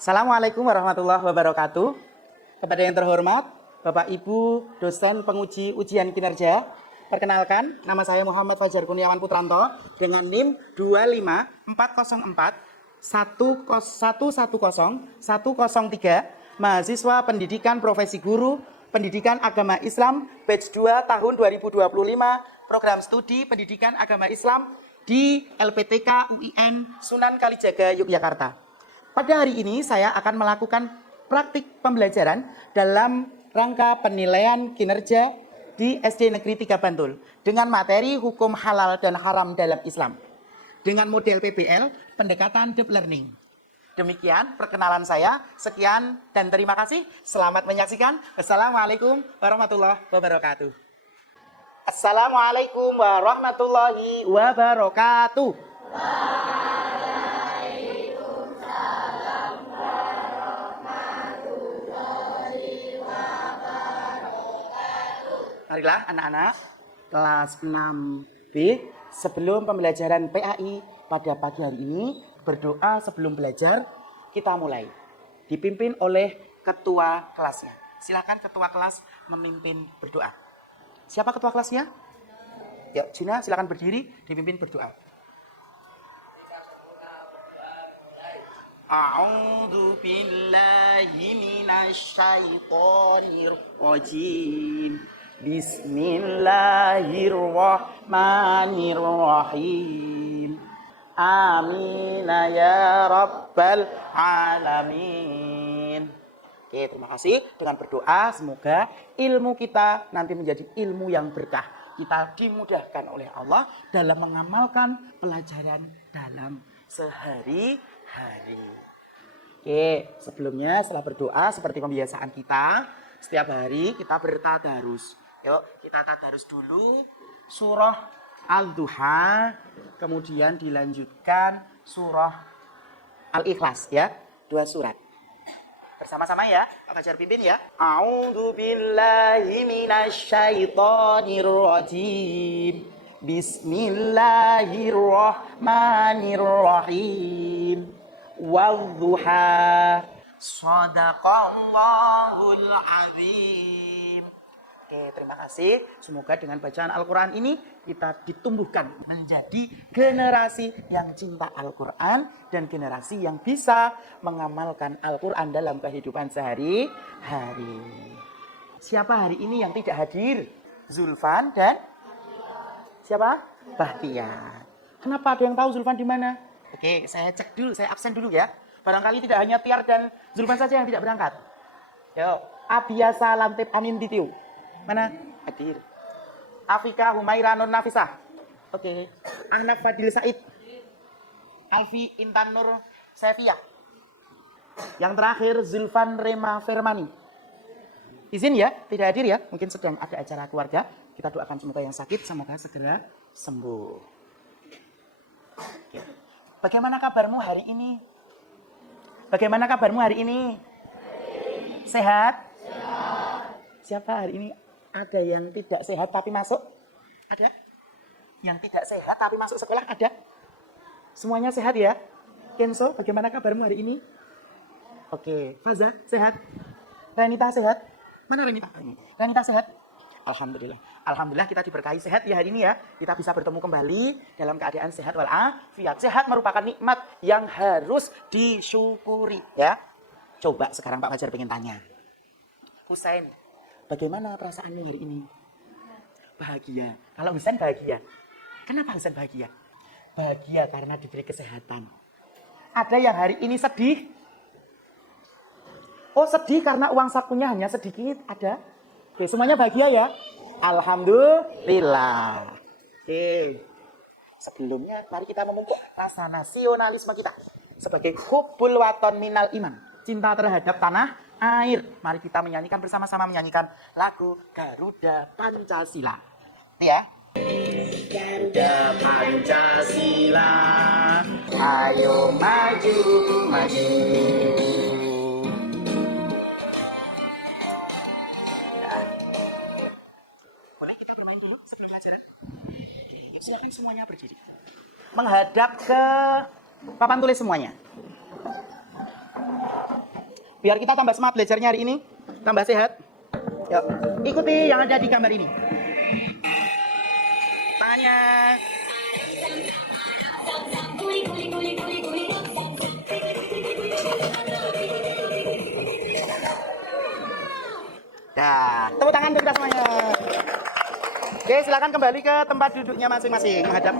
Assalamualaikum warahmatullahi wabarakatuh. Kepada yang terhormat, Bapak Ibu dosen penguji ujian kinerja, perkenalkan, nama saya Muhammad Fajar Kurniawan Putranto dengan NIM 2540401110103, mahasiswa pendidikan profesi guru, pendidikan agama Islam, batch 2 tahun 2025, program studi pendidikan agama Islam di LPTK UIN Sunan Kalijaga, Yogyakarta. Pada hari ini saya akan melakukan praktik pembelajaran dalam rangka penilaian kinerja di SD Negeri 3 Bantul dengan materi hukum halal dan haram dalam Islam dengan model PBL, pendekatan deep learning. Demikian perkenalan saya. Sekian dan terima kasih. Selamat menyaksikan. Assalamualaikum warahmatullahi wabarakatuh. Assalamualaikum warahmatullahi wabarakatuh. Marilah anak-anak kelas 6B, sebelum pembelajaran PAI pada pagi hari ini, berdoa sebelum belajar. Kita mulai. Dipimpin oleh ketua kelasnya. Silakan ketua kelas memimpin berdoa. Siapa ketua kelasnya? Ya, Gina, silakan berdiri, dipimpin berdoa. A'udzu billahi minasy syaithanir rajim. Bismillahirrahmanirrahim. Amin ya rabbal alamin. Oke, terima kasih. Dengan berdoa semoga ilmu kita nanti menjadi ilmu yang berkah. Kita dimudahkan oleh Allah dalam mengamalkan pelajaran dalam sehari-hari. Oke, sebelumnya setelah berdoa seperti pembiasaan kita, setiap hari kita bertadarus. Yuk, kita tadarus dulu surah Al-Duha, kemudian dilanjutkan surah Al-Ikhlas ya, 2 surat. Bersama-sama ya, Pak Fajar pimpin ya. A'udzu billahi minasy syaithanir rajim. Bismillahirrahmanirrahim. Wadduha. Shadaqallahul azim. Oke, terima kasih. Semoga dengan bacaan Al-Quran ini kita ditumbuhkan menjadi generasi yang cinta Al-Quran dan generasi yang bisa mengamalkan Al-Quran dalam kehidupan sehari-hari. Siapa hari ini yang tidak hadir? Zulfan dan siapa? Bahtiar. Kenapa, ada yang tahu Zulfan di mana? Oke, saya cek dulu, saya absen dulu ya. Barangkali tidak hanya Tiar dan Zulfan saja yang tidak berangkat. Yo, Abiasa Lantip Amin Titiu. Mana? Hadir. Afika Humaira Nur Nafisah. Oke. Ahnaf Fadil Said. Alfi Intan Nur Sevia. Yang terakhir Zulfan Rema Fermani. Izin ya, tidak hadir ya. Mungkin sedang ada acara keluarga. Kita doakan semoga yang sakit semoga segera sembuh. Oke. Bagaimana kabarmu hari ini? Bagaimana kabarmu hari ini? Sehat? Siapa hari ini ada yang tidak sehat tapi masuk? Ada? Yang tidak sehat tapi masuk sekolah ada? Semuanya sehat ya? Kenzo, bagaimana kabarmu hari ini? Oke, Faza, sehat? Renita sehat? Mana Renita? Renita sehat? Alhamdulillah. Alhamdulillah kita diberkahi sehat ya hari ini ya. Kita bisa bertemu kembali dalam keadaan sehat walafiat. Sehat merupakan nikmat yang harus disyukuri ya. Coba sekarang Pak Fajar pengen tanya. Husain, bagaimana perasaanmu hari ini? Bahagia. Kalau Husain bahagia. Kenapa Husain bahagia? Bahagia karena diberi kesehatan. Ada yang hari ini sedih? Oh, sedih karena uang sakunya hanya sedikit. Ada? Oke, semuanya bahagia ya? Alhamdulillah. Oke. Sebelumnya mari kita memupuk rasa nasionalisme kita sebagai hubbul waton minal iman. Cinta terhadap tanah air. Mari kita menyanyikan bersama-sama, menyanyikan lagu Garuda Pancasila. Ya. Garuda Pancasila, ayo maju, maju. Boleh kita bermain dulu sebelum pelajaran? Yuk, silakan semuanya berdiri. Menghadap ke papan tulis semuanya. Biar kita tambah semangat belajarnya hari ini, tambah sehat. Yuk, ikuti yang ada di gambar ini. Tangannya. Dah, tepuk tangan untuk kita semuanya. Oke, silakan kembali ke tempat duduknya masing-masing, menghadap.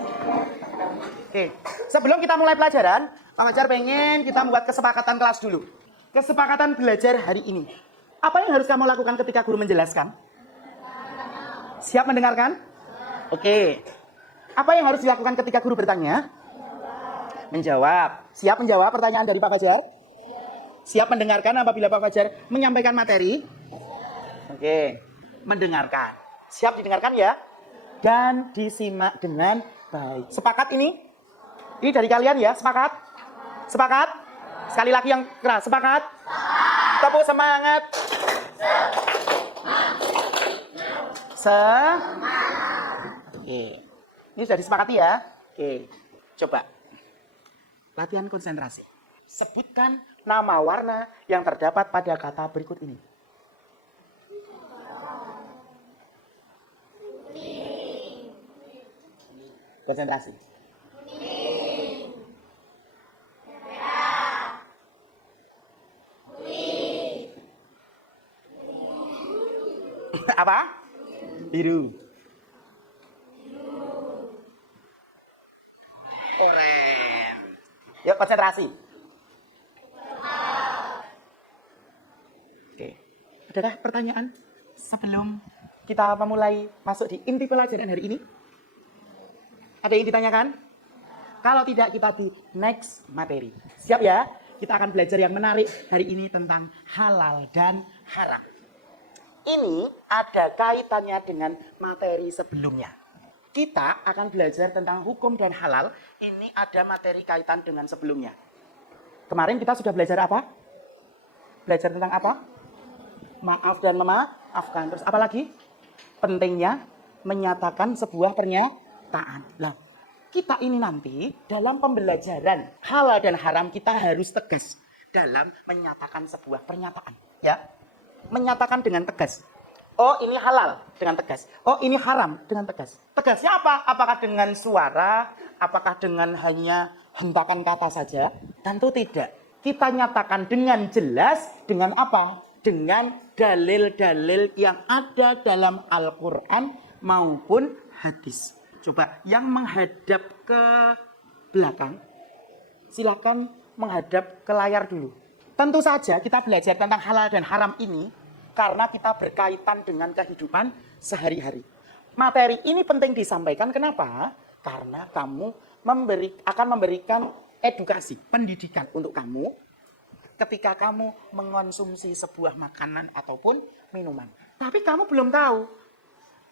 Oke, sebelum kita mulai pelajaran, Pak Fajar pengen kita membuat kesepakatan kelas dulu. Kesepakatan belajar hari ini. Apa yang harus kamu lakukan ketika guru menjelaskan? Siap mendengarkan? Oke. Apa yang harus dilakukan ketika guru bertanya? Menjawab. Siap menjawab pertanyaan dari Pak Fajar? Siap mendengarkan apabila Pak Fajar menyampaikan materi? Oke. Mendengarkan. Siap didengarkan ya? Dan disimak dengan baik. Sepakat ini? Ini dari kalian ya? Sepakat? Sepakat? Sekali lagi yang keras. Sepakat? Tepuk semangat. Oke. Ini sudah disepakati ya? Oke. Coba. Latihan konsentrasi. Sebutkan nama warna yang terdapat pada kata berikut ini. Konsentrasi. Apa? Biru. Oren. Yuk konsentrasi. Oke. Adakah pertanyaan sebelum kita memulai masuk di inti pelajaran hari ini? Ada yang ditanyakan? Kalau tidak, kita di next materi. Siap ya? Kita akan belajar yang menarik hari ini tentang halal dan haram. Ini ada kaitannya dengan materi sebelumnya. Kita akan belajar tentang hukum dan halal. Ini ada materi kaitan dengan sebelumnya. Kemarin kita sudah belajar apa? Belajar tentang apa? Maaf dan memaafkan. Terus apa lagi? Pentingnya menyatakan sebuah pernyataan. Nah, kita ini nanti dalam pembelajaran halal dan haram kita harus tegas dalam menyatakan sebuah pernyataan. Ya, menyatakan dengan tegas. Oh, ini halal dengan tegas. Oh, ini haram dengan tegas. Tegasnya apa? Apakah dengan suara? Apakah dengan hanya hentakan kata saja? Tentu tidak. Kita nyatakan dengan jelas. Dengan apa? Dengan dalil-dalil yang ada dalam Al-Quran maupun hadis. Coba yang menghadap ke belakang, silakan menghadap ke layar dulu. Tentu saja kita belajar tentang halal dan haram ini karena kita berkaitan dengan kehidupan sehari-hari. Materi ini penting disampaikan, kenapa? Karena kamu akan memberikan edukasi, pendidikan untuk kamu ketika kamu mengonsumsi sebuah makanan ataupun minuman. Tapi kamu belum tahu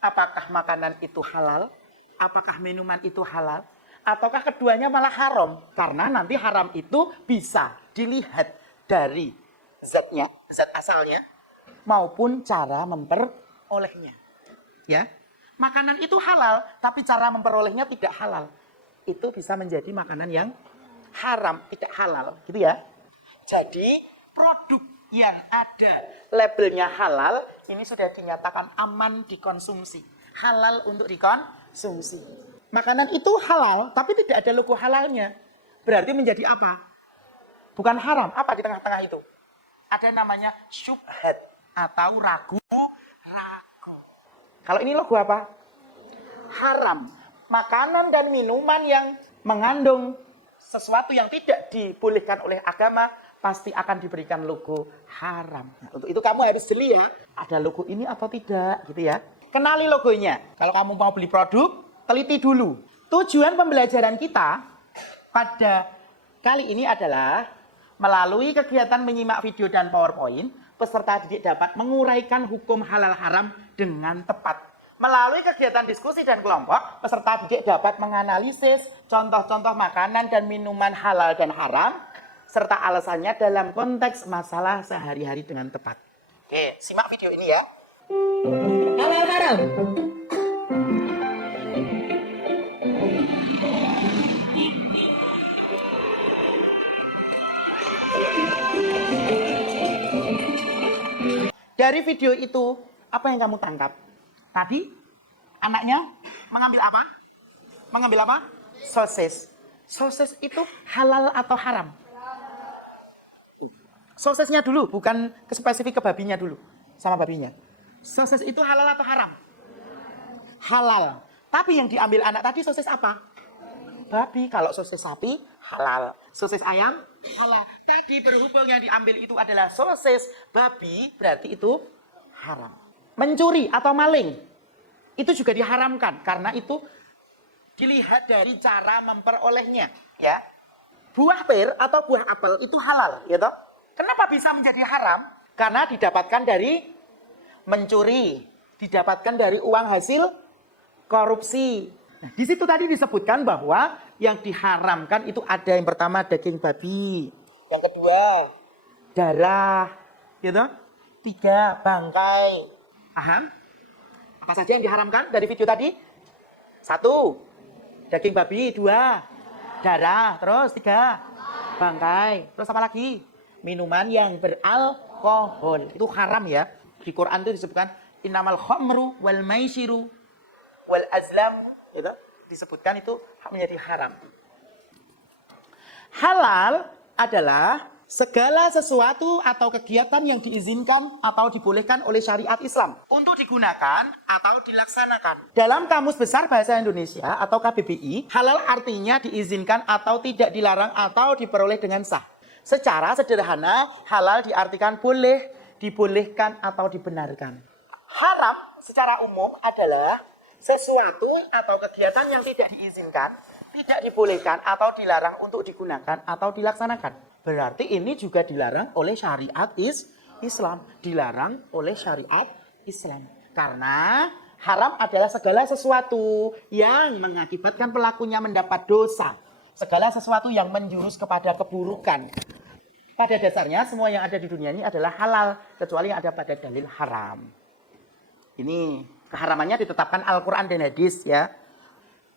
apakah makanan itu halal, apakah minuman itu halal, ataukah keduanya malah haram. Karena nanti haram itu bisa dilihat dari zatnya, zat asalnya, maupun cara memperolehnya. Ya, makanan itu halal, tapi cara memperolehnya tidak halal. Itu bisa menjadi makanan yang haram, tidak halal, gitu ya. Jadi produk yang ada labelnya halal ini sudah dinyatakan aman dikonsumsi, halal untuk dikonsumsi. Makanan itu halal, tapi tidak ada logo halalnya. Berarti menjadi apa? Bukan haram. Apa di tengah-tengah itu? Ada namanya syubhat atau ragu. Kalau ini logo apa? Haram. Makanan dan minuman yang mengandung sesuatu yang tidak dibolehkan oleh agama pasti akan diberikan logo haram. Nah, untuk itu kamu harus jeli ya. Ada logo ini atau tidak, gitu ya. Kenali logonya. Kalau kamu mau beli produk, teliti dulu. Tujuan pembelajaran kita pada kali ini adalah melalui kegiatan menyimak video dan PowerPoint, peserta didik dapat menguraikan hukum halal haram dengan tepat. Melalui kegiatan diskusi dan kelompok, peserta didik dapat menganalisis contoh-contoh makanan dan minuman halal dan haram, serta alasannya dalam konteks masalah sehari-hari dengan tepat. Oke, simak video ini ya. Halal haram. Dari video itu, apa yang kamu tangkap? Tadi, anaknya mengambil apa? Mengambil apa? Sosis. Sosis itu halal atau haram? Sosisnya dulu, bukan spesifik ke babinya dulu. Sama babinya. Sosis itu halal atau haram? Halal. Tapi yang diambil anak tadi sosis apa? Babi. Kalau sosis sapi, halal. Sosis ayam, halal. Tadi berhubung yang diambil itu adalah sosis babi, berarti itu haram. Mencuri atau maling, itu juga diharamkan. Karena itu dilihat dari cara memperolehnya, ya. Buah pir atau buah apel itu halal, ya toh? Kenapa bisa menjadi haram? Karena didapatkan dari mencuri, didapatkan dari uang hasil korupsi. Nah, di situ tadi disebutkan bahwa yang diharamkan itu ada yang pertama daging babi, yang kedua darah, ya toh? 3 bangkai. Paham? Apa saja yang diharamkan dari video tadi? 1 daging babi, 2 darah, terus 3 bangkai, terus apa lagi? Minuman yang beralkohol. Itu haram ya. Di Quran itu disebutkan innamal khamru wal maisiru wal azlam, gitu. Disebutkan itu menjadi haram. Halal adalah segala sesuatu atau kegiatan yang diizinkan atau dibolehkan oleh syariat Islam untuk digunakan atau dilaksanakan. Dalam Kamus Besar Bahasa Indonesia atau KBBI, halal artinya diizinkan atau tidak dilarang atau diperoleh dengan sah. Secara sederhana, halal diartikan boleh, dibolehkan atau dibenarkan. Haram secara umum adalah sesuatu atau kegiatan yang tidak diizinkan, tidak dibolehkan atau dilarang untuk digunakan atau dilaksanakan. Berarti ini juga dilarang oleh syariat Islam. Dilarang oleh syariat Islam. Karena haram adalah segala sesuatu yang mengakibatkan pelakunya mendapat dosa. Segala sesuatu yang menjurus kepada keburukan. Pada dasarnya semua yang ada di dunia ini adalah halal. Kecuali yang ada pada dalil haram. Ini keharamannya ditetapkan Al-Quran dan hadis ya.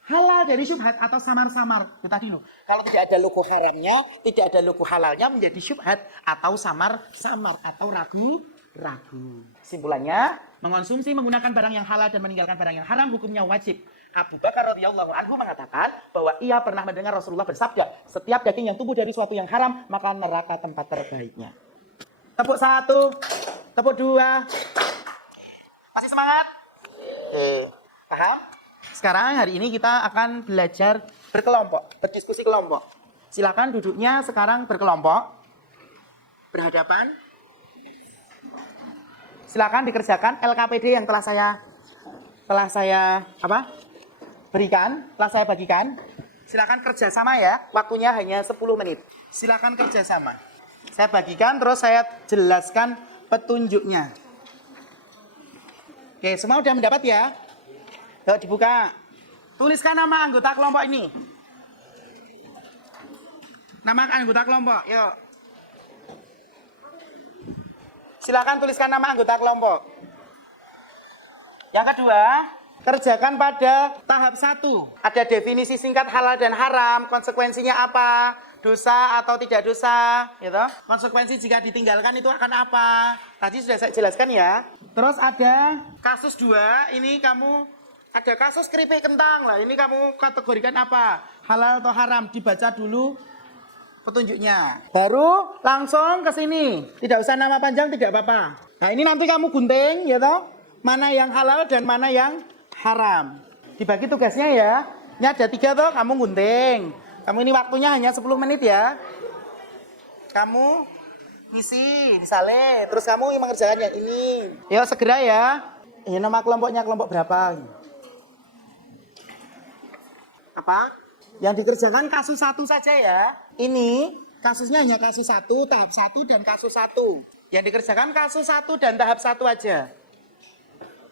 Halal dari syubhat atau samar-samar. Ya tadi loh, kalau tidak ada logo haramnya, tidak ada logo halalnya menjadi syubhat atau samar-samar atau ragu-ragu. Simpulannya, mengonsumsi menggunakan barang yang halal dan meninggalkan barang yang haram hukumnya wajib. Abu Bakar radhiyallahu anhu mengatakan bahwa ia pernah mendengar Rasulullah bersabda, setiap daging yang tumbuh dari suatu yang haram, maka neraka tempat terbaiknya. Tepuk 1, tepuk 2. Masih semangat? Paham? Sekarang hari ini kita akan belajar berkelompok, berdiskusi kelompok. Silakan duduknya sekarang berkelompok, berhadapan. Silakan dikerjakan LKPD yang telah saya berikan, telah saya bagikan. Silakan kerjasama ya, waktunya hanya 10 menit. Silakan kerjasama. Saya bagikan terus saya jelaskan petunjuknya. Oke, semua sudah mendapat ya? Yuk dibuka. Tuliskan nama anggota kelompok ini. Nama anggota kelompok, yuk. Silakan tuliskan nama anggota kelompok. Yang kedua, kerjakan pada tahap 1. Ada definisi singkat halal dan haram, konsekuensinya apa, dosa atau tidak dosa, gitu. Konsekuensi jika ditinggalkan itu akan apa? Tadi sudah saya jelaskan ya. Terus ada kasus 2, ini kamu ada kasus keripik kentang lah. Ini kamu kategorikan apa? Halal atau haram? Dibaca dulu petunjuknya. Baru langsung ke sini. Tidak usah nama panjang, tidak apa-apa. Nah ini nanti kamu gunting, ya toh? Mana yang halal dan mana yang haram. Dibagi tugasnya ya. Ini ada 3 toh, kamu gunting. Kamu ini waktunya hanya 10 menit ya. Kamu ngisi, disalin. Terus kamu mengerjakan yang ini. Yuk segera ya. Ini nama kelompoknya kelompok berapa? Apa? Yang dikerjakan kasus 1 saja ya. Ini kasusnya hanya kasus 1, tahap 1 dan kasus 1. Yang dikerjakan kasus 1 dan tahap 1 aja.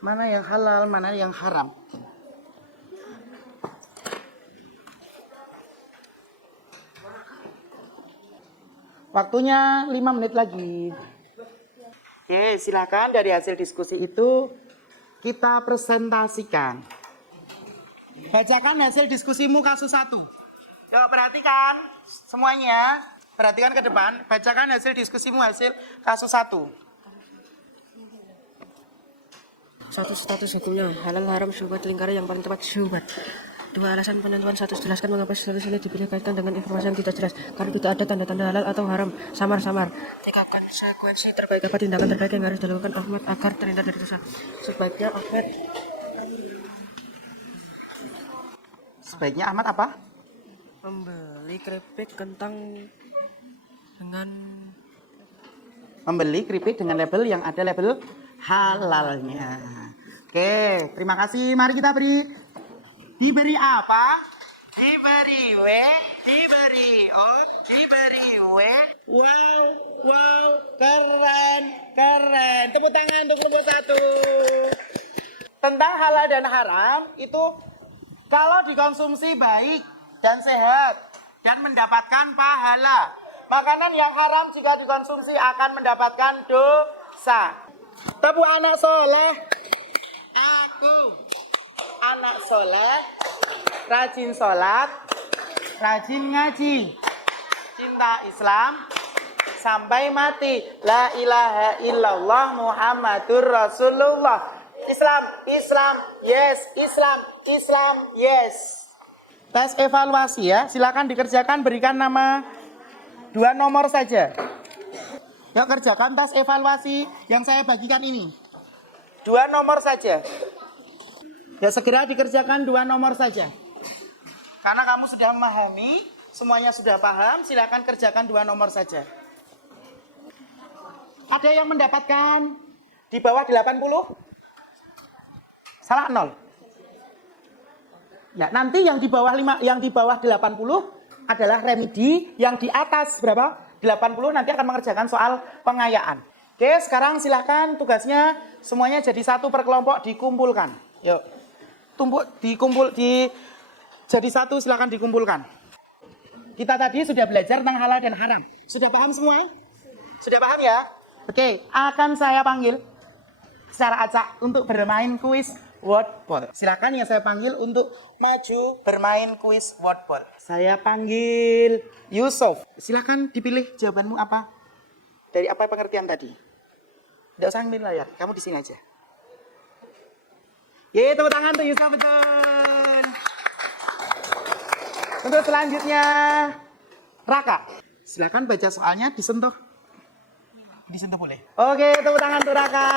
Mana yang halal, mana yang haram. Waktunya 5 menit lagi. Oke, silakan dari hasil diskusi itu kita presentasikan. Bacakan hasil diskusimu kasus 1. Yuk perhatikan semuanya. Perhatikan ke depan. Bacakan hasil diskusimu hasil kasus 1. Satu, status hukumnya halal haram syubhat lingkaran yang paling tepat syubhat. Dua, alasan penentuan status. Jelaskan mengapa status ini dipilih kaitan dengan informasi yang tidak jelas karena tidak ada tanda-tanda halal atau haram samar-samar. Tiga, konsekuensi terbaik apa tindakan terbaik yang harus dilakukan Ahmad agar terhindar dari dosa. Sebaiknya Ahmad apa? Membeli keripik kentang dengan Membeli keripik dengan label yang ada label halalnya. Oke, terima kasih. Mari kita beri. Diberi apa? Diberi W, diberi O, diberi W. Wow, wow, keren, keren. Tepuk tangan untuk kelompok 1. Tentang halal dan haram itu kalau dikonsumsi baik dan sehat dan mendapatkan pahala. Makanan yang haram jika dikonsumsi akan mendapatkan dosa. Tepuk anak soleh. Aku anak soleh, rajin sholat, rajin ngaji, cinta Islam sampai mati. La ilaha illallah Muhammadur Rasulullah. Islam, Islam, yes. Islam, Islam, yes. Tes evaluasi ya, silakan dikerjakan. Berikan nama 2 nomor saja. Yuk kerjakan tes evaluasi yang saya bagikan ini. 2 nomor saja. Ya segera dikerjakan 2 nomor saja. Karena kamu sudah memahami, semuanya sudah paham, silakan kerjakan 2 nomor saja. Ada yang mendapatkan di bawah 80? Salah 0. Ya, nanti yang di bawah 80 adalah remedi, yang di atas berapa? 80 nanti akan mengerjakan soal pengayaan. Oke, sekarang silakan tugasnya semuanya jadi 1 per kelompok dikumpulkan. Yuk. Jadi 1 silakan dikumpulkan. Kita tadi sudah belajar tentang halal dan haram. Sudah paham semua? Sudah paham ya? Oke, akan saya panggil secara acak untuk bermain kuis word ball. Silakan yang saya panggil untuk maju bermain kuis word ball. Saya panggil Yusuf. Silakan dipilih jawabanmu apa? Dari apa pengertian tadi? Tidak usah ngambil layar, kamu di sini aja. Yeay, tepuk tangan tuh Yusuf, betul. Untuk selanjutnya Raka. Silakan baca soalnya, disentuh. Disentuh boleh. Oke, tepuk tangan tuh Raka.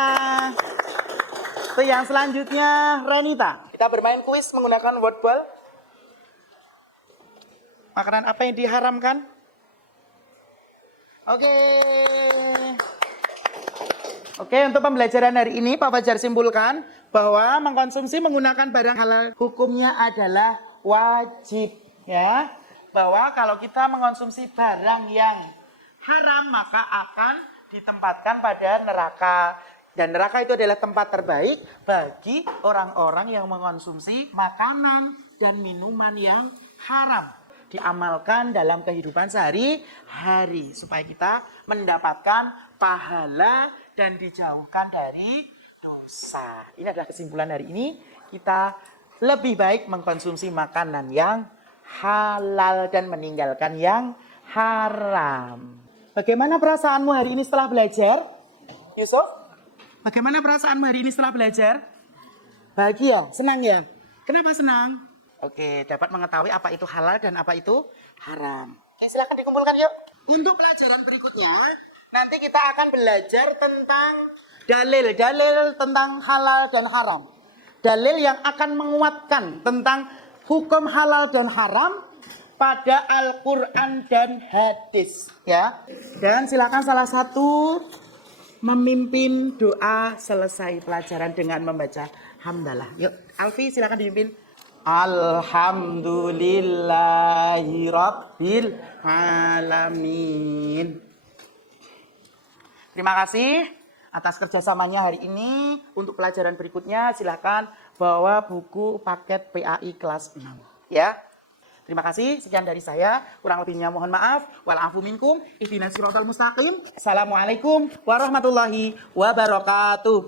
Tuh yang selanjutnya Renita. Kita bermain kuis menggunakan word ball. Makanan apa yang diharamkan? Oke, untuk pembelajaran hari ini Pak Fajar simpulkan bahwa mengkonsumsi menggunakan barang halal hukumnya adalah wajib, ya. Bahwa kalau kita mengkonsumsi barang yang haram maka akan ditempatkan pada neraka. Dan neraka itu adalah tempat terbaik bagi orang-orang yang mengkonsumsi makanan dan minuman yang haram. Diamalkan dalam kehidupan sehari-hari supaya kita mendapatkan pahala dan dijauhkan dari dosa. Ini adalah kesimpulan hari ini. Kita lebih baik mengkonsumsi makanan yang halal dan meninggalkan yang haram. Bagaimana perasaanmu hari ini setelah belajar? Yusuf? Bagaimana perasaanmu hari ini setelah belajar? Bahagia? Senang ya? Kenapa senang? Oke, dapat mengetahui apa itu halal dan apa itu haram. Oke, silakan dikumpulkan yuk. Untuk pelajaran berikutnya, nanti kita akan belajar tentang dalil-dalil tentang halal dan haram. Dalil yang akan menguatkan tentang hukum halal dan haram pada Al-Quran dan hadis. Ya. Dan silakan salah satu memimpin doa selesai pelajaran dengan membaca hamdalah. Yuk, Alfi silakan dipimpin. Alhamdulillahirabbil alamin. Terima kasih atas kerjasamanya hari ini. Untuk pelajaran berikutnya silakan bawa buku paket PAI kelas 6. Ya. Terima kasih. Sekian dari saya. Kurang lebihnya mohon maaf. Wal afu minkum. Ihdinas siratal mustaqim. Assalamualaikum warahmatullahi wabarakatuh.